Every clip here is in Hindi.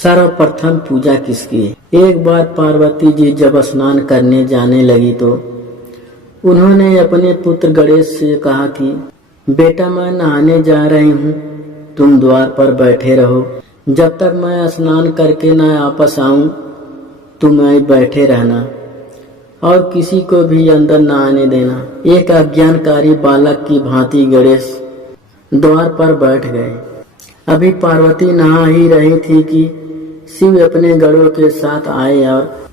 सर्वप्रथम पूजा किसकी है। एक बार पार्वती जी जब स्नान करने जाने लगी तो उन्होंने अपने पुत्र गणेश से कहा कि बेटा मैं नहाने जा रही हूँ, तुम द्वार पर बैठे रहो, जब तक मैं स्नान करके न वापस आऊं तुम वहीं बैठे रहना और किसी को भी अंदर न आने देना। एक अज्ञानकारी बालक की भांति गणेश द्वार पर बैठ गए। अभी पार्वती नहा ही रही थी कि शिव अपने गणों के साथ आए और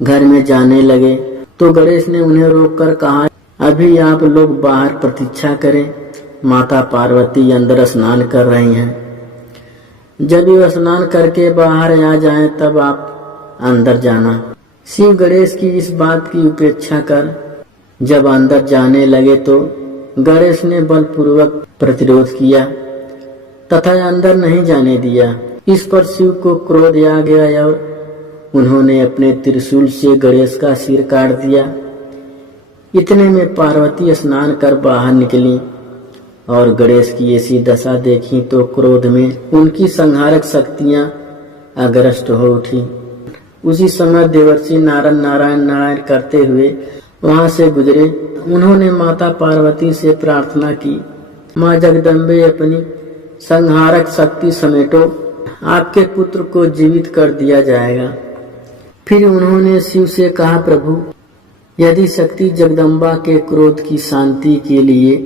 घर में जाने लगे तो गणेश ने उन्हें रोककर कहा, अभी आप लोग बाहर प्रतीक्षा करें, माता पार्वती अंदर स्नान कर रही हैं। जब ये स्नान करके बाहर आ जाएं तब आप अंदर जाना। शिव गणेश की इस बात की उपेक्षा कर जब अंदर जाने लगे तो गणेश ने बलपूर्वक प्रतिरोध किया तथा अंदर नहीं जाने दिया। इस पर शिव को क्रोध आ गया और उन्होंने अपने त्रिशूल से गणेश का सिर काट दिया। इतने में पार्वती स्नान कर बाहर निकली और गणेश की ऐसी दशा देखी तो क्रोध में उनकी संहारक शक्तियां अग्रस्त हो उठी। उसी समय देवर्षि नारायण नारायण नारायण करते हुए वहां से गुजरे। उन्होंने माता पार्वती से प्रार्थना की, माँ जगदम्बे अपनी संहारक शक्ति समेटो, आपके पुत्र को जीवित कर दिया जाएगा। फिर उन्होंने शिव से कहा, प्रभु यदि शक्ति जगदम्बा के क्रोध की शांति के लिए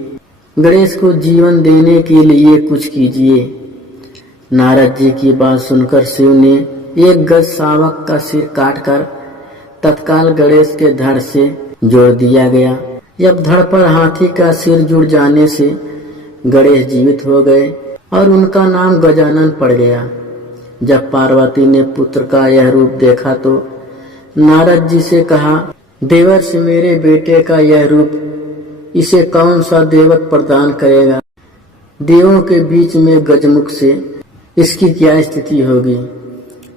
गणेश को जीवन देने के लिए कुछ कीजिए। नारद जी की बात सुनकर शिव ने एक गज शावक का सिर काटकर तत्काल गणेश के धड़ से जोड़ दिया गया। जब धड़ पर हाथी का सिर जुड़ जाने से गणेश जीवित हो गए और उनका नाम गजानन पड़ गया। जब पार्वती ने पुत्र का यह रूप देखा तो नारद जी से कहा, देवर्षि मेरे बेटे का यह रूप इसे कौन सा देवक प्रदान करेगा। देवों के बीच में गजमुख से इसकी क्या स्थिति होगी।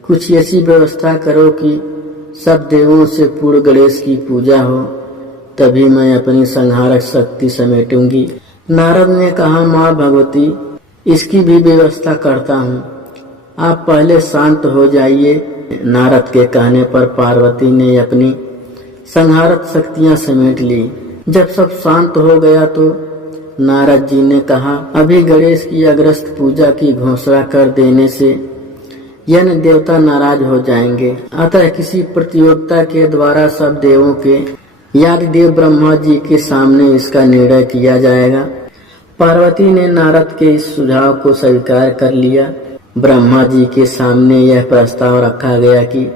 कुछ ऐसी व्यवस्था करो कि सब देवों से पूर्ण गणेश की पूजा हो, तभी मैं अपनी संहारक शक्ति समेटूंगी। नारद ने कहा, माँ भगवती इसकी भी व्यवस्था करता हूँ, आप पहले शांत हो जाइए। नारद के कहने पर पार्वती ने अपनी संहारक शक्तियां समेट ली। जब सब शांत हो गया तो नारद जी ने कहा, अभी गणेश की अग्रस्त पूजा की घोषणा कर देने से यज्ञ देवता नाराज हो जाएंगे, अतः किसी प्रतियोगिता के द्वारा सब देवों के यादिदेव ब्रह्मा जी के सामने इसका निर्णय किया जाएगा। पार्वती ने नारद के इस सुझाव को स्वीकार कर लिया। ब्रह्मा जी के सामने यह प्रस्ताव रखा गया कि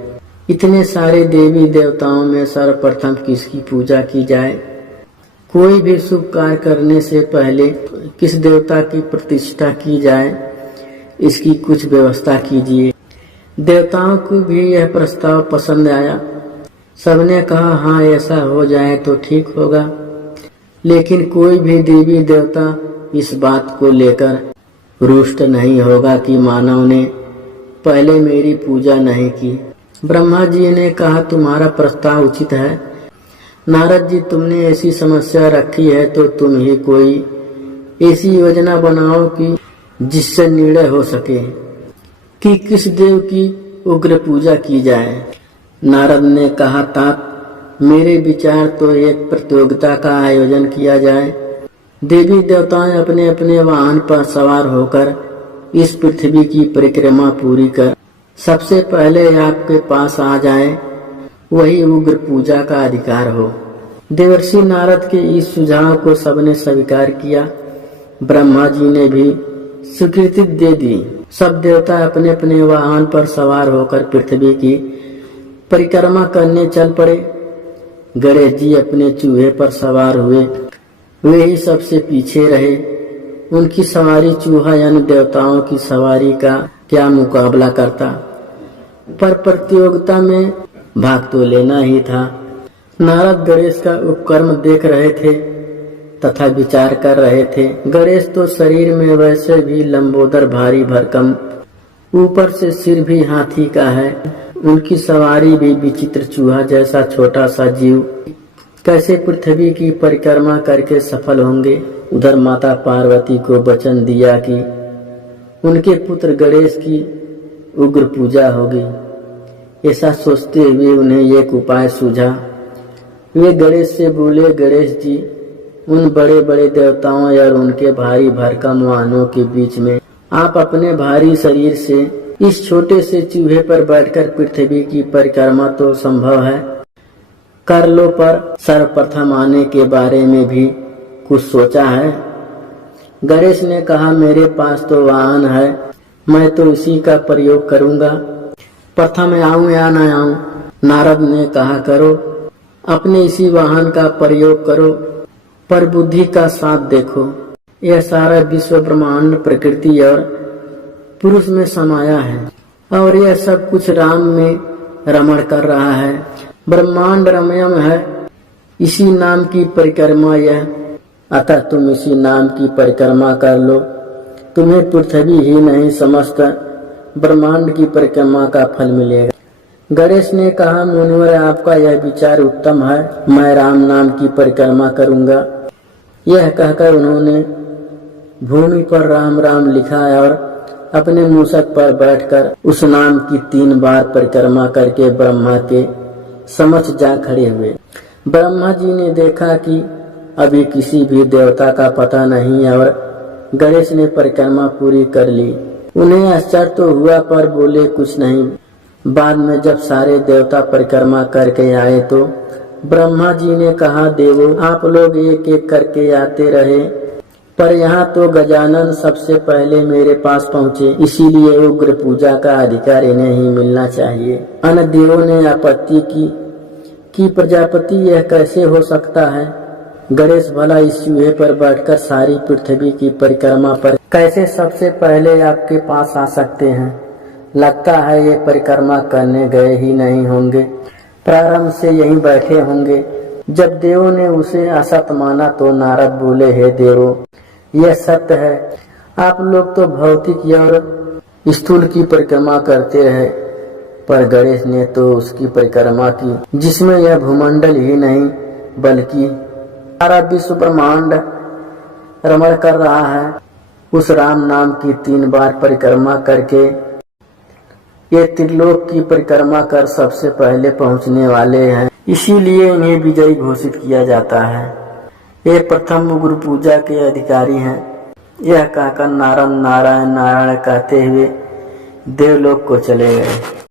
इतने सारे देवी देवताओं में सर्वप्रथम किसकी पूजा की जाए। कोई भी शुभ कार्य करने से पहले किस देवता की प्रतिष्ठा की जाए, इसकी कुछ व्यवस्था कीजिए। देवताओं को भी यह प्रस्ताव पसंद आया। सबने कहा, हाँ ऐसा हो जाए तो ठीक होगा। लेकिन कोई भी देवी देवता इस बात को लेकर रुष्ट नहीं होगा कि मानव ने पहले मेरी पूजा नहीं की। ब्रह्मा जी ने कहा, तुम्हारा प्रस्ताव उचित है। नारद जी, तुमने ऐसी समस्या रखी है तो तुम ही कोई ऐसी योजना बनाओ कि जिससे निर्णय हो सके कि किस देव की उग्र पूजा की जाए। नारद ने कहा, तात मेरे विचार तो एक प्रतियोगिता का आयोजन किया जाए। देवी देवताएं अपने अपने वाहन पर सवार होकर इस पृथ्वी की परिक्रमा पूरी कर सबसे पहले आपके पास आ जाए, वही उग्र पूजा का अधिकार हो। देवर्षि नारद के इस सुझाव को सबने स्वीकार किया। ब्रह्मा जी ने भी स्वीकृति दे दी। सब देवता अपने अपने वाहन पर सवार होकर पृथ्वी की परिक्रमा करने चल पड़े। गणेश जी अपने चूहे पर सवार हुए, वे ही सबसे पीछे रहे। उनकी सवारी चूहा यानी देवताओं की सवारी का क्या मुकाबला करता, पर प्रतियोगिता में भाग तो लेना ही था। नारद गणेश का उपक्रम देख रहे थे तथा विचार कर रहे थे। गणेश तो शरीर में वैसे भी लंबोदर भारी भरकम, ऊपर से सिर भी हाथी का है। उनकी सवारी भी विचित्र चूहा जैसा छोटा सा जीव कैसे पृथ्वी की परिक्रमा करके सफल होंगे। उधर माता पार्वती को वचन दिया कि उनके पुत्र गणेश की उग्र पूजा होगी। ऐसा सोचते हुए उन्हें एक उपाय सूझा। वे गणेश से बोले, गणेश जी, उन बड़े बड़े देवताओं और उनके भारी भरकम वाहनों के बीच में आप अपने भारी शरीर से इस छोटे से चूहे पर बैठकर पृथ्वी की परिक्रमा तो संभव है कर लो, पर सर्वप्रथम आने के बारे में भी कुछ सोचा है? गणेश ने कहा, मेरे पास तो वाहन है, मैं तो इसी का प्रयोग करूंगा। प्रथम आऊं या न आऊं? नारद ने कहा, करो, अपने इसी वाहन का प्रयोग करो, पर बुद्धि का साथ देखो। यह सारा विश्व ब्रह्मांड प्रकृति और पुरुष में समाया है और यह सब कुछ राम में रमण कर रहा है। ब्रह्मांड रमयम है, इसी नाम की परिक्रमा यह, अतः तुम इसी नाम की परिक्रमा कर लो। तुम्हें पृथ्वी ही नहीं समस्त ब्रह्मांड की परिक्रमा का फल मिलेगा। गणेश ने कहा, मुनिवर, आपका यह विचार उत्तम है, मैं राम नाम की परिक्रमा करूंगा। यह कहकर उन्होंने भूमि पर राम राम लिखा और अपने मूषक पर बैठकर उस नाम की 3 बार परिक्रमा करके ब्रह्मा के समक्ष जा खड़े हुए। ब्रह्मा जी ने देखा कि अभी किसी भी देवता का पता नहीं और गणेश ने परिक्रमा पूरी कर ली। उन्हें आश्चर्य तो हुआ, पर बोले कुछ नहीं। बाद में जब सारे देवता परिक्रमा करके आए तो ब्रह्मा जी ने कहा, देवो, आप लोग एक एक करके आते रहे, पर यहाँ तो गजानन सबसे पहले मेरे पास पहुँचे, इसीलिए उग्र पूजा का अधिकार इन्हें ही मिलना चाहिए। अन्य देवों ने आपत्ति की कि प्रजापति, यह कैसे हो सकता है? गणेश भला इस चूहे पर बैठकर सारी पृथ्वी की परिक्रमा पर कैसे सबसे पहले आपके पास आ सकते हैं? लगता है ये परिक्रमा करने गए ही नहीं होंगे, प्रारंभ से यहीं बैठे होंगे। जब देवों ने उसे असत माना तो नारद बोले, हे देवों, यह सत्य है, आप लोग तो भौतिक और स्थूल की परिक्रमा करते हैं, पर गणेश ने तो उसकी परिक्रमा की जिसमें यह भूमंडल ही नहीं बल्कि सारा विश्व ब्रह्मांड रमण कर रहा है। उस राम नाम की 3 बार परिक्रमा करके ये त्रिलोक की परिक्रमा कर सबसे पहले पहुंचने वाले हैं, इसीलिए इन्हें विजयी घोषित किया जाता है। ये प्रथम उग्र पूजा के अधिकारी हैं। यह कहकर नारायण नारायण नारायण कहते हुए देवलोक को चले गए।